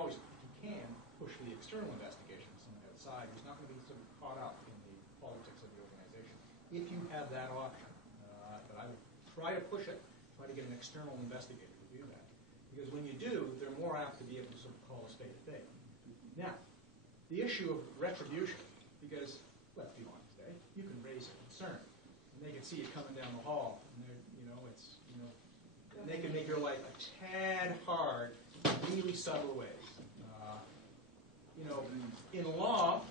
always, if you can, push the external investigation of someone outside who's not going to be sort of caught up in the politics of the organization. If you have that option, but I would try to push it, try to get an external investigator to do that. Because when you do, they're more apt to be able to sort of call a spade a spade. Now, the issue of retribution, because, let's be honest, you can raise a concern, and they can see you coming down the hall, and and they can make your life a tad hard in really subtle ways. In law,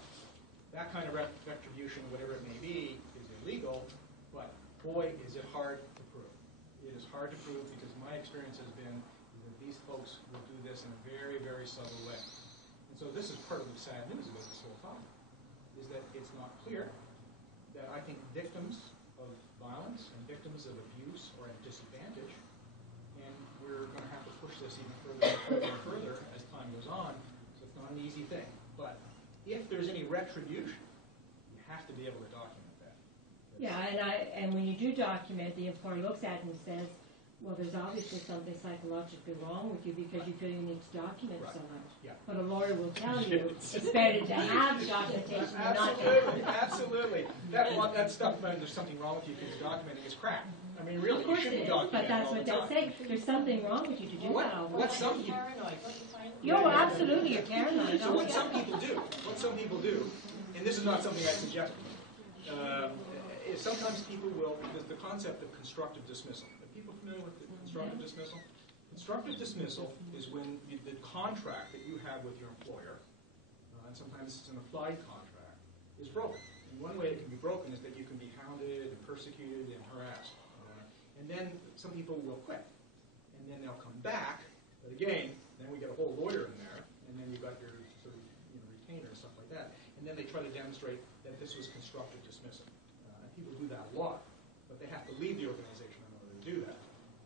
that kind of retribution, whatever it may be, is illegal, but boy, is it hard to prove. It is hard to prove because my experience has been that these folks will do this in a very, very subtle way. And so this is part of the sad news about this whole time, is that it's not clear that I think victims of violence and victims of abuse are at a disadvantage, and we're going to have to push this even further and further and further as time goes on, so it's not an easy thing. But if there's any retribution, you have to be able to document that. And when you do document, the employer looks at it and says, well, there's obviously something psychologically wrong with you because you feel you need to document so much. Yeah. But a lawyer will tell you it's better to have documentation than not to have. Absolutely. That stuff about there's something wrong with you because documenting is crap. I mean, really, you shouldn't document. But that's what they'll say. There's something wrong with you to do that. What some people absolutely, you're paranoid. So what some people do, and this is not something I suggest, is sometimes people will, because the concept of constructive dismissal. Are people familiar with the constructive dismissal? Constructive dismissal is when the contract that you have with your employer, and sometimes it's an applied contract, is broken. And one way it can be broken is that you can be hounded and persecuted and harassed. And then some people will quit. And then they'll come back, but again, then we get a whole lawyer in there, and then you've got your sort of retainer and stuff like that. And then they try to demonstrate that this was constructive dismissal. And people do that a lot, but they have to leave the organization in order to do that.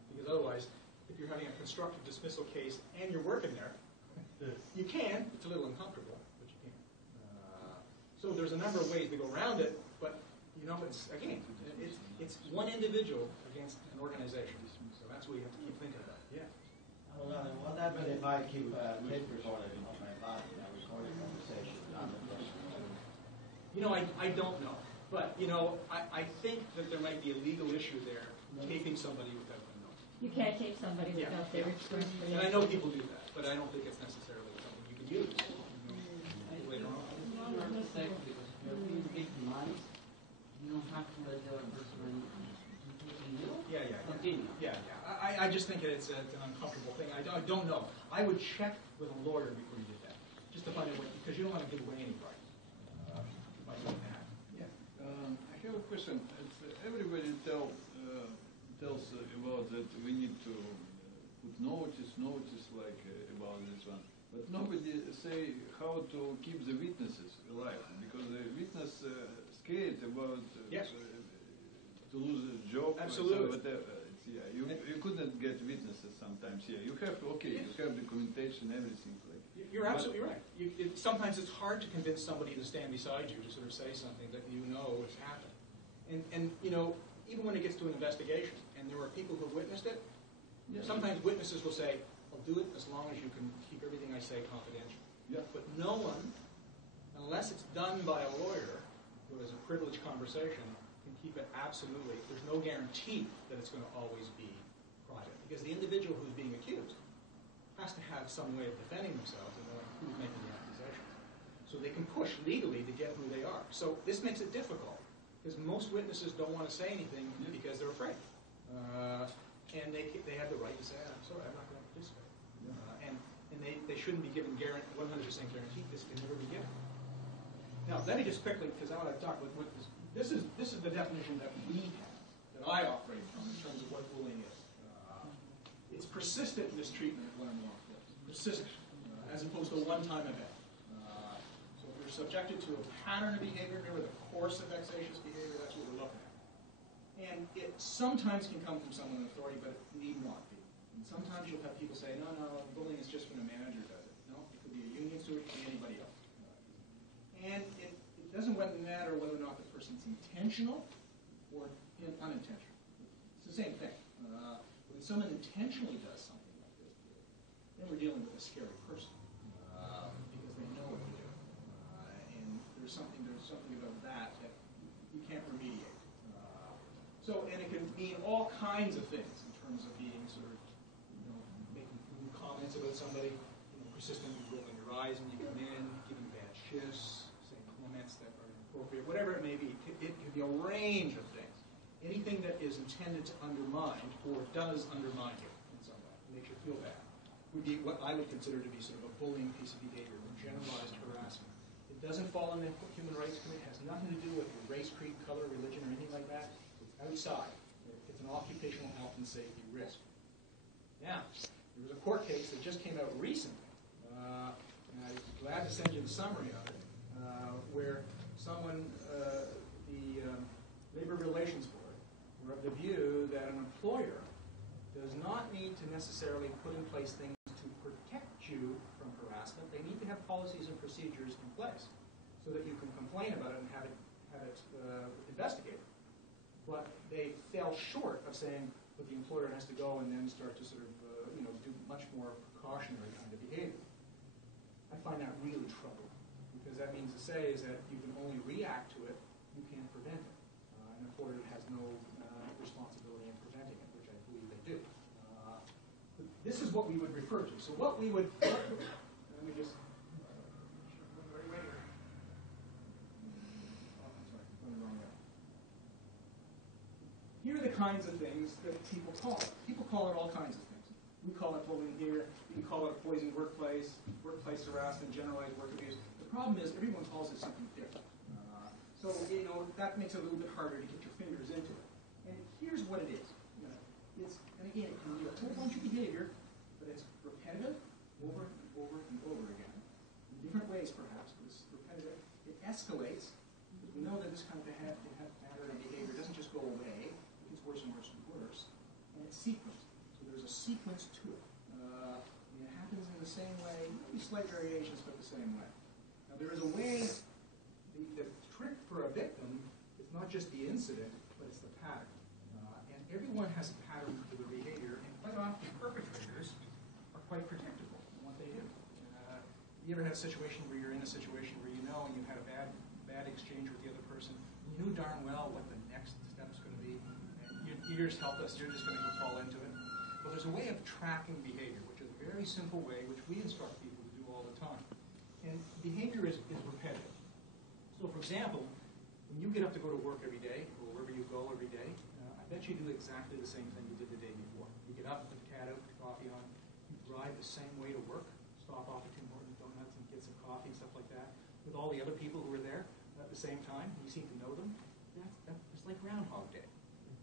Because otherwise, if you're having a constructive dismissal case and you're working there, you can. It's a little uncomfortable, but you can. So there's a number of ways to go around it, but it's one individual against an organization. So that's what you have to keep thinking about. Yeah. What happens if I keep a tape recorder of my body and I record a conversation? I don't know. But, I think that there might be a legal issue there, taping somebody without them knowing. You can't tape somebody without their express And I know people do that, but I don't think it's necessarily something you can use later on. You don't have to let the other person continue. Yeah. I just think it's an uncomfortable thing. I don't know. I would check with a lawyer before you did that, just to find out because you don't want to give away any rights by doing that. Yeah. I have a question. Everybody tells about that we need to put notice like about this one, but nobody say how to keep the witnesses alive because the witness scared about to lose a job. Absolutely. You couldn't get witnesses sometimes. Yeah, you have you have documentation, everything. You're absolutely right. Sometimes it's hard to convince somebody to stand beside you to sort of say something that you know has happened. And even when it gets to an investigation, and there are people who have witnessed it, sometimes witnesses will say, "I'll do it as long as you can keep everything I say confidential." Yeah. But no one, unless it's done by a lawyer who has a privileged conversation, can keep it absolutely. There's no guarantee that it's going to always be private because the individual who's being accused has to have some way of defending themselves and knowing who's making the accusation. So they can push legally to get who they are. So this makes it difficult because most witnesses don't want to say anything because they're afraid. And they have the right to say, I'm sorry, I'm not going to participate. And they shouldn't be given 100% guarantee. This can never be given. Now, let me just quickly, because I want to talk with this is the definition that we have, that I operate from in terms of what bullying is. It's persistent mistreatment of one or more employees. Persistent, as opposed to a one-time event. So if you're subjected to a pattern of behavior, remember the course of vexatious behavior, that's what we're looking at. And it sometimes can come from someone in authority, but it need not be. And sometimes you'll have people say, no, bullying is just when a manager does it. No, it could be a union steward, it could be anybody else. And it doesn't matter whether or not the person's intentional or unintentional. It's the same thing. When someone intentionally does something like this, then we're dealing with a scary person. something about that you can't remediate. And it can mean all kinds of things in terms of being sort of, making rude comments about somebody, persistently rolling your eyes when you come in, giving bad shifts, saying comments that are inappropriate, whatever it may be. It can be a range of things. Anything that is intended to undermine or does undermine you in some way, makes you feel bad, would be what I would consider to be sort of a bullying piece of behavior, or generalized harassment. It doesn't fall in the Human Rights Committee. It has nothing to do with your race, creed, color, religion, or anything like that. It's outside. It's an occupational health and safety risk. Now, there was a court case that just came out recently, and I'm glad to send you the summary of it, where someone, the Labor Relations Board, were of the view that an employer does not need to necessarily put in place things to protect you from harassment. They need to have policies and procedures in place so that you can complain about it and have it investigated. But they fell short of saying that the employer has to go and then start to sort of, do much more precautionary kind of behavior. I find that really troubling, because that means to say is that you can only react to it, you can't prevent it. An employer has no responsibility in preventing it, which I believe they do. But this is what we would refer to. So what we would, let me just, right here. Oh, I'm sorry, I'm going the wrong way. Here are the kinds of things that people call it. People call it all kinds of things. We call it bullying here. We can call it a poisoned workplace, workplace harassment, generalized work abuse. The problem is everyone calls it something different. So that makes it a little bit harder to get your fingers into it. And here's what it is. And again, it can be a whole bunch of behavior, but it's repetitive over and over and over again, in different ways perhaps, but it's repetitive. It escalates, because we know that this kind of pattern of behavior doesn't just go away. It gets worse and worse and worse. And it's sequenced. So there's a sequence to it. And it happens in the same way, maybe slight variations, but the same way. Now there is a way, the trick for a victim is not just the incident, but it's the pattern. And everyone has a pattern to their behavior, and quite often perpetrators are quite predictable in what they do. You ever had a situation where you're in a situation where you know and you had a bad exchange with the other person, you knew darn well what the next step's going to be, and you're just helpless, you're just going to fall into it. Well, there's a way of tracking behavior, which is a very simple way, which we instruct people to do all the time. And behavior is repetitive. So, for example, when you get up to go to work every day, or wherever you go every day, I bet you do exactly the same thing you did the day before. You get up, put the cat out, put the coffee on, you drive the same way to work, stop off at Tim Hortons Donuts and get some coffee and stuff like that, with all the other people who are there at the same time. You seem to know them. It's like Groundhog Day.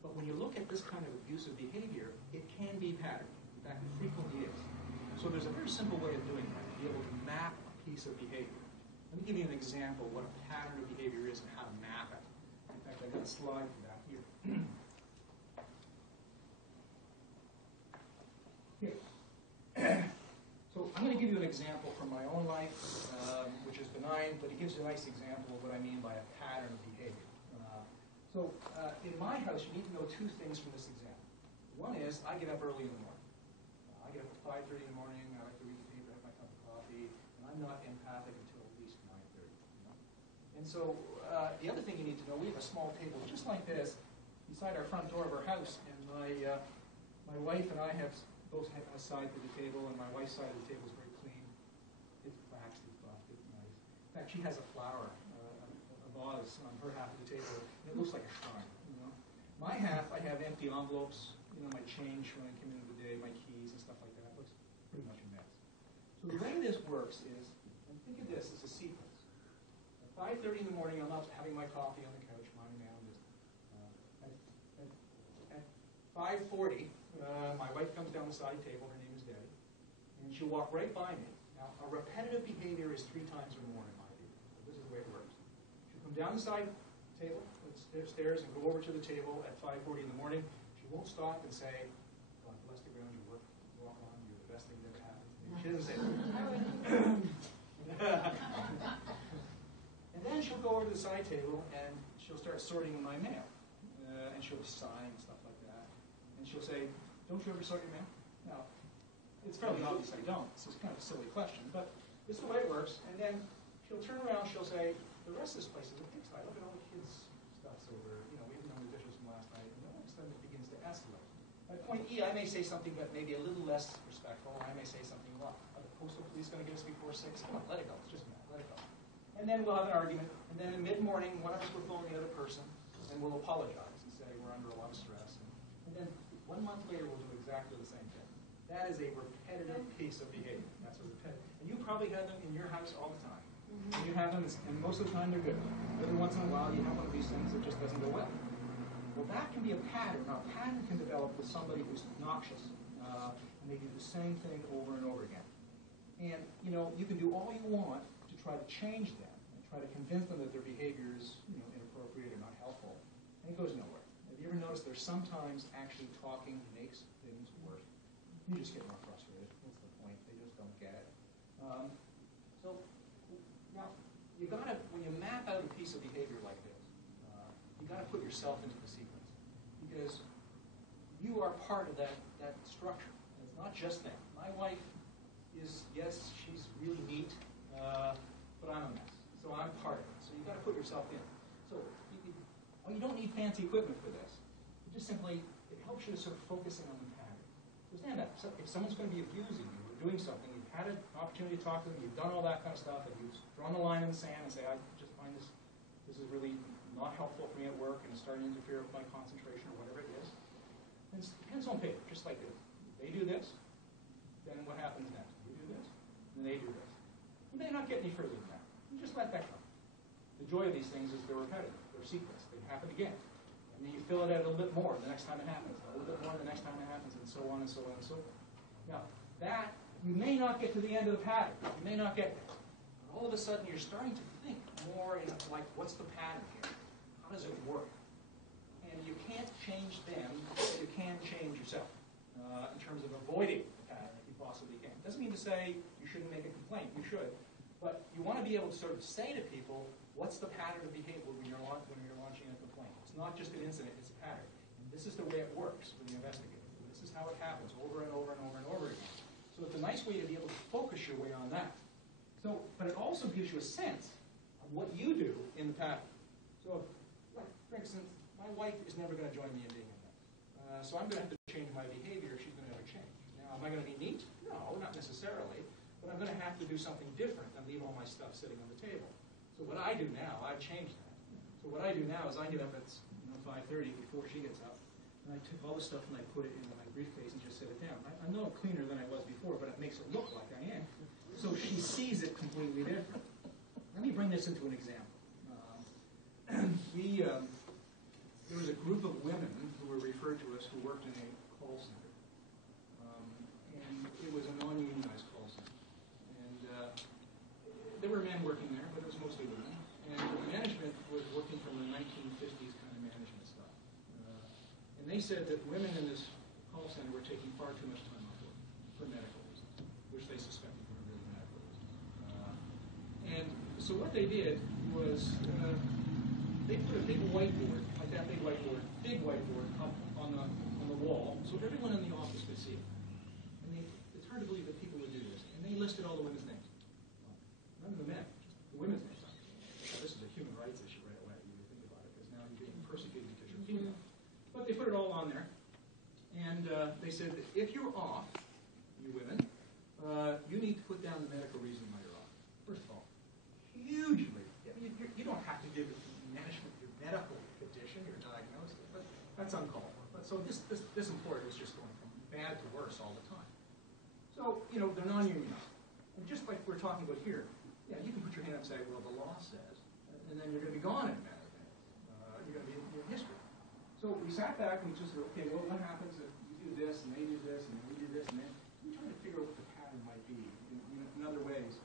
But when you look at this kind of abusive behavior, it can be patterned. In fact, it frequently is. So there's a very simple way of doing that, to be able to map a piece of behavior. Let me give you an example of what a pattern of behavior is and how to map it. In fact, I've got a slide for that here. So I'm going to give you an example from my own life, which is benign, but it gives you a nice example of what I mean by a pattern of behavior. So in my house, you need to know two things from this example. One is I get up early in the morning. I get up at 5:30 in the morning. I like to read the paper, have my cup of coffee, and I'm not empathic until at least 9:30. And so the other thing you need to know, we have a small table just like this beside our front door of our house, and my wife and I have both have a side to the table, and my wife's side of the table is very clean. It's waxed, it's buffed, it's nice. In fact, she has a flower, a vase on her half of the table. It looks like a shrine, My half, I have empty envelopes, my change when I came into the day, my keys and stuff like that. It looks pretty much a mess. So the way this works is, and think of this as a sequence. At 5:30 in the morning, I'm up having my coffee on the couch, minding my own business. At 5:40, my wife comes down the side table, her name is Debbie, and she'll walk right by me. Now, a repetitive behavior is 3 times or more in my view. This is the way it works. She'll come down the side table, stairs, and go over to the table at 5:40 in the morning. She won't stop and say, "God bless the ground you work, walk on, you're the best thing that ever happened." She doesn't say that. And then she'll go over to the side table and she'll start sorting my mail. And she'll sign stuff like that. And she'll say, "Don't you ever sort your mail?" Now, it's fairly obvious I don't. So it's kind of a silly question, but this is the way it works. And then she'll turn around, she'll say, the rest of this place is a pigsty. Look at all the kids' stuffs over, we haven't done the dishes from last night, and all of a sudden it begins to escalate. At point E, I may say something that may be a little less respectful, or I may say something like, are the postal police going to get us before 6? Come on, let it go. It's just mad. Let it go. And then we'll have an argument, and then in mid-morning, one of us will phone the other person, and we'll apologize and say we're under a lot of stress. And then 1 month later, we'll do exactly the same thing. That is a repetitive piece of behavior. That's a repetitive. And you probably have them in your house all the time. And you have them, and most of the time they're good. Every once in a while, you have one of these things that just doesn't go well. Well, that can be a pattern. Now, a pattern can develop with somebody who's obnoxious, and they do the same thing over and over again. And, you can do all you want to try to change them and try to convince them that their behavior is, inappropriate or not helpful, and it goes nowhere. Have you ever noticed there's sometimes actually talking makes things worse? You just get more frustrated. What's the point? They just don't get it. So now, when you map out a piece of behavior like this, you got to put yourself into the sequence, because you are part of that structure. And it's not just them. My wife is, yes, she's really neat, but I'm a mess. So I'm part of it. So you've got to put yourself in. So you don't need fancy equipment for this. It helps you to sort of focus in on the pattern. So stand up. So if someone's going to be abusing you or doing something, you've had an opportunity to talk to them, you've done all that kind of stuff, and you've drawn the line in the sand and say, I just find this is really not helpful for me at work and it's starting to interfere with my concentration or whatever it is. And it depends on paper, just like this. They do this, then what happens next? You do this, and they do this. You may not get any further than that. You just let that come. The joy of these things is they're repetitive. They're sequenced. They happen again. And then you fill it out a little bit more the next time it happens, a little bit more the next time it happens, and so on and so on and so forth. Now, that, you may not get to the end of the pattern. You may not get there. But all of a sudden, you're starting to think more in like, what's the pattern here? How does it work? And you can't change them, but you can change yourself in terms of avoiding the pattern if you possibly can. It doesn't mean to say you shouldn't make a complaint. You should. But you want to be able to sort of say to people, what's the pattern of behavior when you're launching a complaint? It's not just an incident, it's a pattern. And this is the way it works for the investigator. This is how it happens over and over and over and over again. So it's a nice way to be able to focus your way on that. So, but it also gives you a sense of what you do in the pattern. So, like, for instance, my wife is never going to join me in being a mess. So I'm going to have to change my behavior if she's going to ever change. Now, am I going to be neat? No, not necessarily. But I'm going to have to do something different than leave all my stuff sitting on the table. So what I do now, I've changed that. So what I do now is I get up at 5:30 before she gets up, and I took all the stuff and I put it in my briefcase and just set it down. I'm no cleaner than I was before, but it makes it look like I am. So she sees it completely different. Let me bring this into an example. There was a group of women who were referred to us who worked in a call center. And it was a non-unionized call center. And there were men working there, but it was mostly women. And the management was working from the 1950s kind of management stuff. And they said that women in this call center were taking far too much time off work for medical reasons, which they suspected were really medical reasons. And so what they did was they put a big whiteboard, like that big whiteboard up on the wall, so everyone in the office could see it. And it's hard to believe that people would do this. And they listed all the women's names. None of the men, just the women's names. Now, this is a human rights issue right away, you think about it, because now you're getting persecuted because you're female. But they put it all on there. And they said that if you're off, you women, you need to put down the medical reason why you're off. First of all, hugely. I mean, you don't have to give management your medical condition, your diagnosis, but that's uncalled for. But so this employer was just going from bad to worse all the time. So, they're non-unionized. And just like we're talking about here, yeah, you can put your hand up and say, well, the law says, and then you're going to be gone in a matter of minutes. You're going to be in history. So we sat back and we just said, okay, well, what happens if you do this, and they do this, and we do this, and then we try to figure out what the pattern might be in other ways.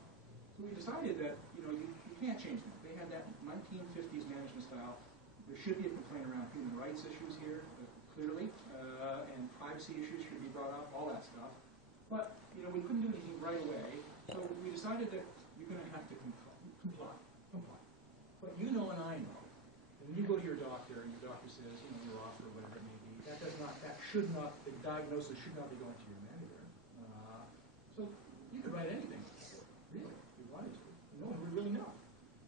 So we decided that, you can't change that. They had that 1950s management style. There should be a complaint around human rights issues here, clearly, and privacy issues should be brought up, all that stuff. But, we couldn't do anything right away, so we decided that you're going to have to comply. But you know and I know, when you go to your doctor and your doctor says, you're off or whatever it may be, the diagnosis should not be going to your manager. So you could write anything, really, if you wanted to. No one would really know.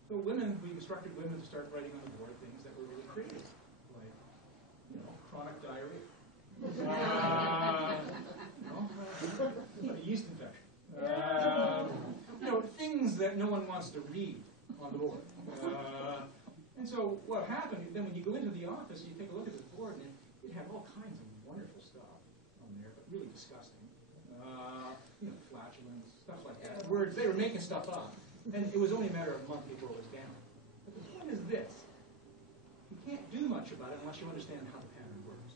So women, we instructed women to start writing on the board things that were really creative, like, chronic diarrhea. Yeast infection. Things that no one wants to read on the board. And so what happened, then when you go into the office, you take a look at the board, and it had all kinds of wonderful stuff on there, but really disgusting. Flatulence, stuff like that. Words, they were making stuff up. And it was only a matter of a month before it was down. But the point is this. You can't do much about it unless you understand how the pattern works.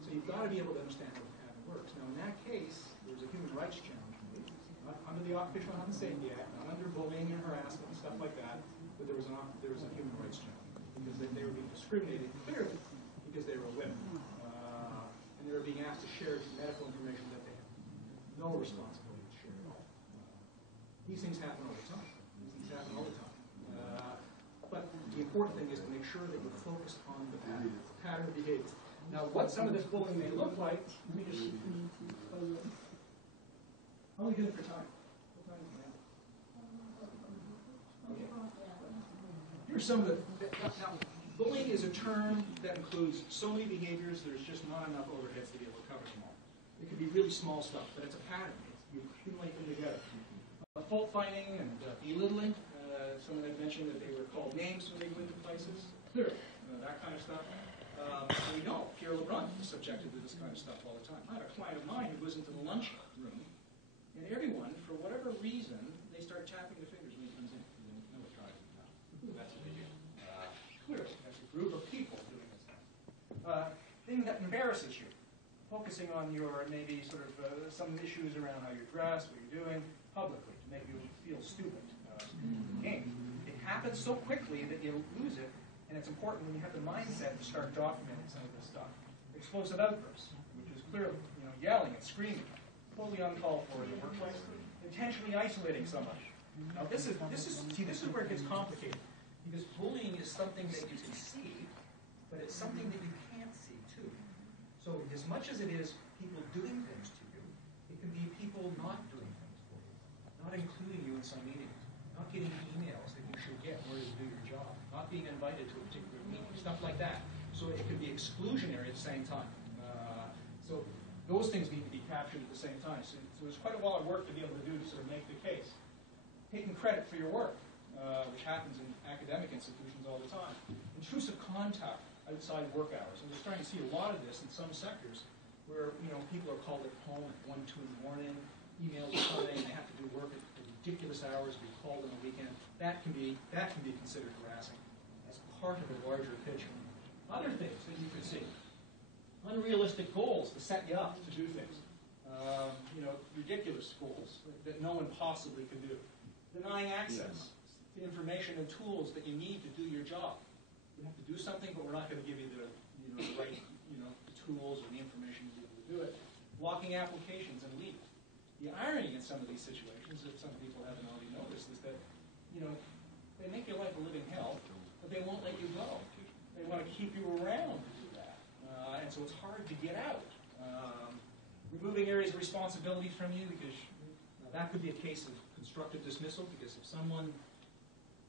So you've got to be able to understand how the pattern works. Now, in that case, there was a human rights challenge made. Not under the Occupational Health and Safety Act, not under bullying and harassment and stuff like that, but there was a human rights challenge. Because they were being discriminated clearly because they were women. And they were being asked to share medical information that they had no responsibility to share at all. These things happen all the time. But the important thing is to make sure that you're focused on the pattern of behavior. Now, what some of this bullying may look like, let me just... How are we doing for time? What time is it now? Okay. Here's some of the... Now, bullying is a term that includes so many behaviors, there's just not enough overheads to be able to cover them all. It could be really small stuff, but it's a pattern. You accumulate them together. Fault finding and belittling. Someone had mentioned that they were called names when they went to places. Clearly, that kind of stuff. We know Pierre LeBrun is subjected to this kind of stuff all the time. I had a client of mine who goes into the lunch room, and everyone, for whatever reason, they start tapping their fingers when he comes in. They don't know what drives them now. That's what they do. Clearly, that's a group of people doing this thing. Thing that embarrasses you. Focusing on your maybe sort of some issues around how you're dressed, what you're doing, publicly, to make you feel stupid. Game. It happens so quickly that you'll lose it, and it's important when you have the mindset to start documenting some of this stuff. Explosive outbursts, which is clearly, yelling and screaming, totally uncalled for in the workplace. Intentionally isolating someone. Now this is where it gets complicated, because bullying is something that you can see, but it's something that you can't see too. So as much as it is people doing things to you, it can be people not doing things for you, not including you in some meetings. Not getting emails that you should get in order to do your job, not being invited to a particular meeting, stuff like that. So it can be exclusionary at the same time. So those things need to be captured at the same time. So there's quite a lot of work to be able to do to sort of make the case. Taking credit for your work, which happens in academic institutions all the time. Intrusive contact outside work hours. And we're starting to see a lot of this in some sectors where people are called at home at 1, 2 in the morning, emails are coming, and they have to do work at ridiculous hours, be called on the weekend. That can be considered harassing as part of a larger picture. Other things that you can see. Unrealistic goals to set you up to do things. Ridiculous goals that no one possibly can do. Denying access to information and tools that you need to do your job. You have to do something, but we're not going to give you the right the tools or the information to be able to do it. Blocking applications and leave. The irony in some of these situations, if some people haven't already noticed, is that, they make your life a living hell, but they won't let you go. They want to keep you around to do that. And so it's hard to get out. Removing areas of responsibility from you, because that could be a case of constructive dismissal, because if someone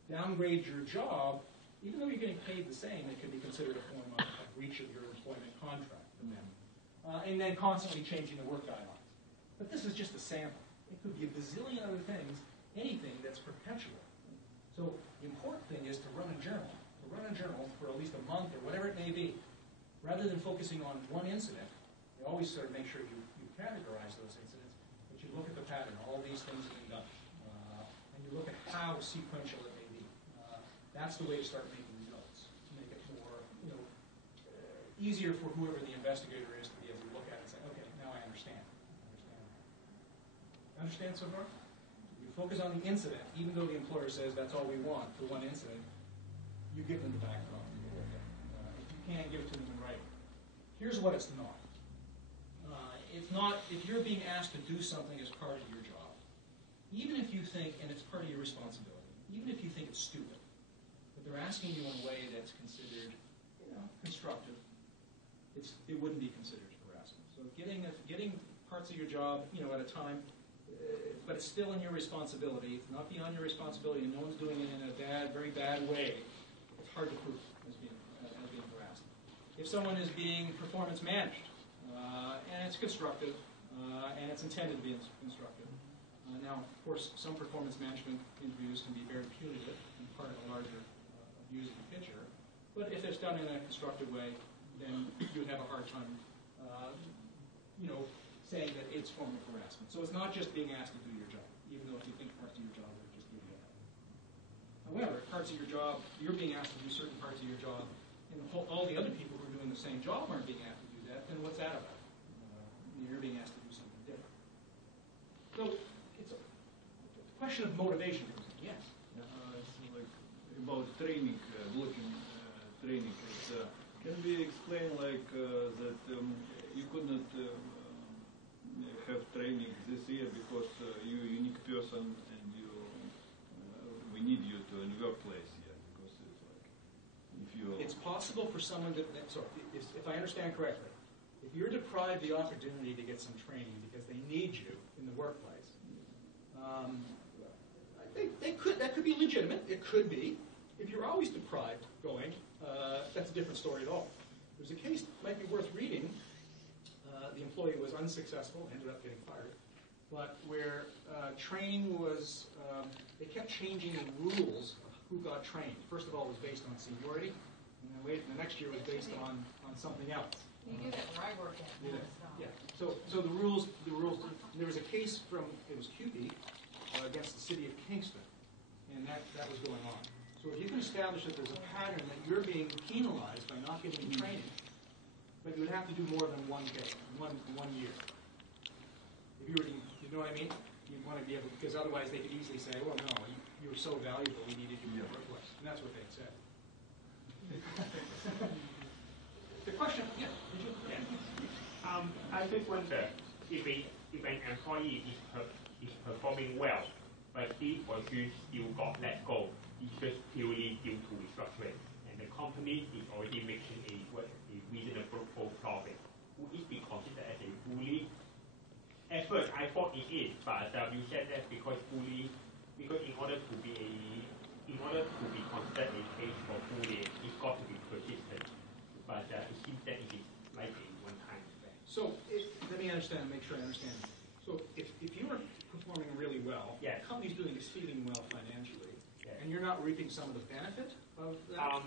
downgrades your job, even though you're getting paid the same, it could be considered a form of a breach of your employment contract from them. And then constantly changing the work guidelines. But this is just a sample. It could be a bazillion other things, anything that's perpetual. So the important thing is to run a journal. To run a journal for at least a month or whatever it may be. Rather than focusing on one incident, you always sort of make sure you categorize those incidents, but you look at the pattern. All these things have been done. And you look at how sequential it may be. That's the way to start making notes. To make it more, easier for whoever the investigator is to be able to look at it and say, okay, now I understand. Understand so far? You focus on the incident, even though the employer says that's all we want for one incident, you give them the backdrop. If you can't give it to them in writing. Here's what it's not. It's not, if you're being asked to do something as part of your job, even if you think, and it's part of your responsibility, even if you think it's stupid, but they're asking you in a way that's considered, constructive, it wouldn't be considered harassment. So getting parts of your job, at a time, but it's still in your responsibility. It's not beyond your responsibility, and no one's doing it in a bad, very bad way. It's hard to prove as being harassed. If someone is being performance managed, and it's constructive, and it's intended to be constructive. Now, of course, some performance management interviews can be very punitive and part of a larger views of the picture. But if it's done in a constructive way, then you would have a hard time, saying that it's form of harassment. So it's not just being asked to do your job, even though if you think parts of your job are just doing it. However, parts of your job, you're being asked to do certain parts of your job, and all the other people who are doing the same job aren't being asked to do that, then what's that about? You're being asked to do something different. So it's a question of motivation. Yes. It's like about training, blocking training. Can we explain like that you could not have training this year because you're a unique person and we need you to in workplace here because it's like if you. It's possible for someone to. Sorry, if I understand correctly, if you're deprived the opportunity to get some training because they need you in the workplace, that could be legitimate. It could be. If you're always deprived going, that's a different story at all. There's a case that might be worth reading. The employee was unsuccessful, ended up getting fired, but where training was, they kept changing the rules of who got trained. First of all, it was based on seniority, and then the next year was based on something else. You do that where I work at. Yeah. So the rules. There was a case from it was QP against the city of Kingston, and that was going on. So if you can establish that there's a pattern that you're being penalized by not getting training, but you would have to do more than one day, one year. If you were, you know what I mean? You'd want to be able, because otherwise they could easily say, well, no, you were so valuable, we needed you in the workplace, and that's what they'd said. The question, yeah, did you? Yeah. I just wonder if an employee is performing well, but he or she still got let go, it's just purely due to restructuring, and the company is already making a reasonable profit. Would it be considered as a bully? At first, I thought it is, but you said that because in order to be considered a case for bullying, it's got to be persistent. But it seems that it is like a one-time event. So let me understand, make sure I understand. So if you are performing really well, yes. The company's doing exceedingly well financially, yes. And you're not reaping some of the benefit of that?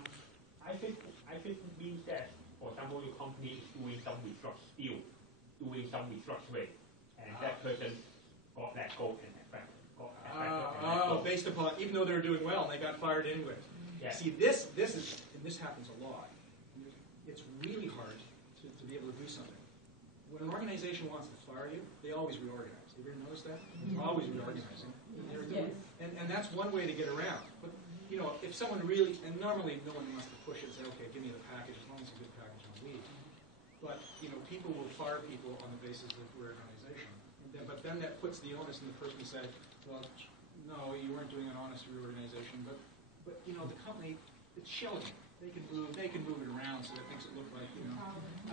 I think it means that, for example, your company is doing some restructuring, and that person got let go and affected. Based upon, even though they were doing well, and they got fired anyway. Yes. See, this happens a lot. It's really hard to be able to do something. When an organization wants to fire you, they always reorganize. Have you ever noticed that? They're always reorganizing. Yes. And that's one way to get around. But if someone really, and normally no one wants to push it and say, okay, give me the package, as long as it's a good package, I'll leave. But people will fire people on the basis of reorganization. But then that puts the onus on the person to say, well, no, you weren't doing an honest reorganization. But the company, it's shelling. They can move it around so that it makes it look like,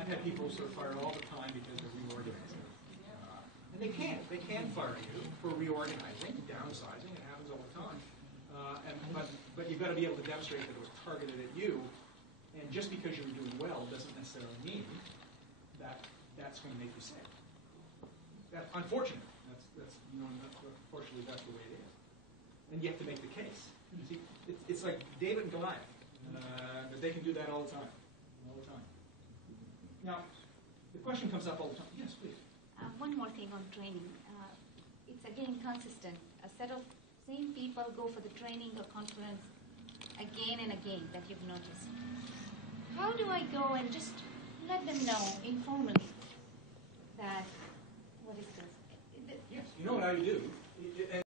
I've had people sort of fired all the time because they're reorganizing. And they can fire you for reorganizing, downsizing, it happens all the time. But you've got to be able to demonstrate that it was targeted at you, and just because you're doing well doesn't necessarily mean that that's going to make you sick. That's unfortunate. Unfortunately, that's the way it is. And you have to make the case. You see, it's like David and Goliath. But they can do that all the time. Now, the question comes up all the time. Yes, please. One more thing on training. It's again inconsistent. A set of same people go for the training or conference again and again that you've noticed. How do I go and just let them know informally that, what is this? Yes, you know what I would do. And